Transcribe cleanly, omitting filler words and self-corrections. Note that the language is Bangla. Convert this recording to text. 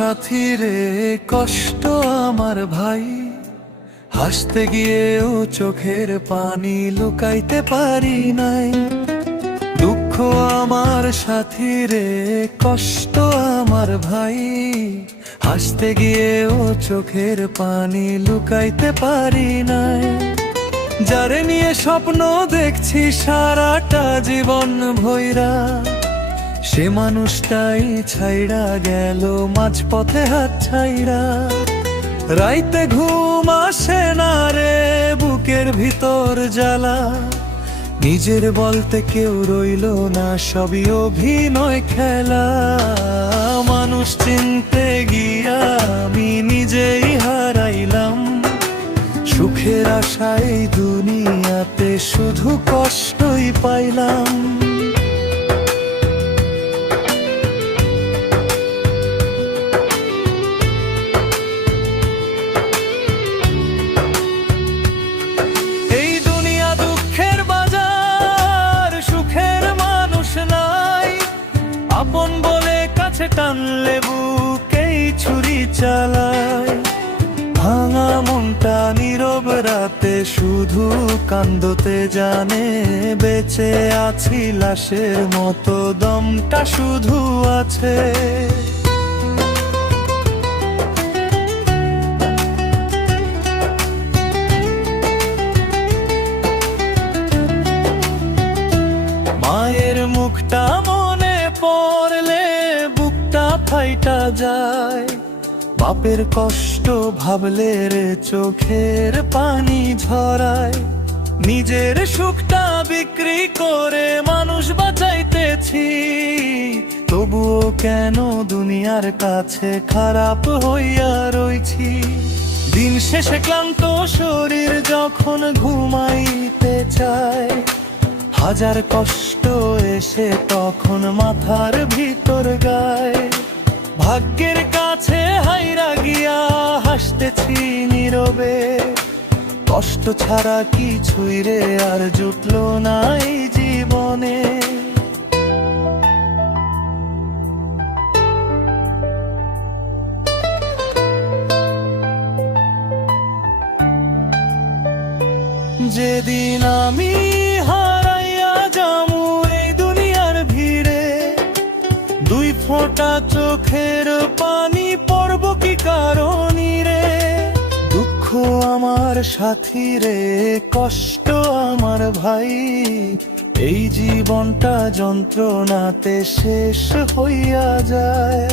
সাথী রে কষ্ট আমার ভাই, হাসতে গিয়েও চোখের পানি লুকাইতে পারি নাই। দুঃখ আমার সাথী রে কষ্ট আমার ভাই, হাসতে গিয়েও চোখের পানি লুকাইতে পারি নাই। যারে নিয়ে স্বপ্ন দেখছি সারাটা জীবন ভৈরা, সে মানুষটাই ছাইড়া গেল মাঝপথে হাত ছাইড়া। রাইতে ঘুম আসে না রে, বুকের ভিতর জ্বালা, নিজের বলতে কেউ রইল না, সবই অভিনয় খেলা। মানুষ চিনতে গিয়া আমি নিজেই হারাইলাম, সুখের আশায় দুনিয়াতে শুধু কষ্টই পাইলাম। এই দুনিয়া দুঃখের বাজার, সুখের মানুষ নাই, আপন বলে কাছে টানলে বুকেই ছুরি চালায়। ভাঙা মনটা নীরব রাতে শুধু কান্দতে জানে, বেঁচে আছি লাশের মতো দমটা শুধু আছে। মায়ের মুখটা মনে পড়লে বুকটা ফাইটা যায়, বাপের কষ্ট ভাবলে রে চোখের পানি ঝরায়। নিজের সুখটা বিক্রি করে মানুষ বাঁচাইতেছি, তবুও কেন দুনিয়ার কাছে খারাপ হইয়া রইছি। দিন শেষে ক্লান্ত শরীর যখন ঘুমাইতে চায়, হাজার কষ্ট এসে তখন মাথার ভিতর গায়। ভাগ্যের কাছে হাইরা গিয়া হাসতেছি নীরবে, কষ্ট ছাড়া কিছুই রে আর জুটলো না এই জীবনে। যেদিন আমি হারাইয়া যামু এই দুনিয়ার ভিড়ে, দুই ফোঁটা চোখের পানি পড়ব কি কারণে রে। দুঃখ আমার সাথী রে কষ্ট আমার ভাই, এই জীবনটা যন্ত্রণাতে শেষ হইয়া যায়।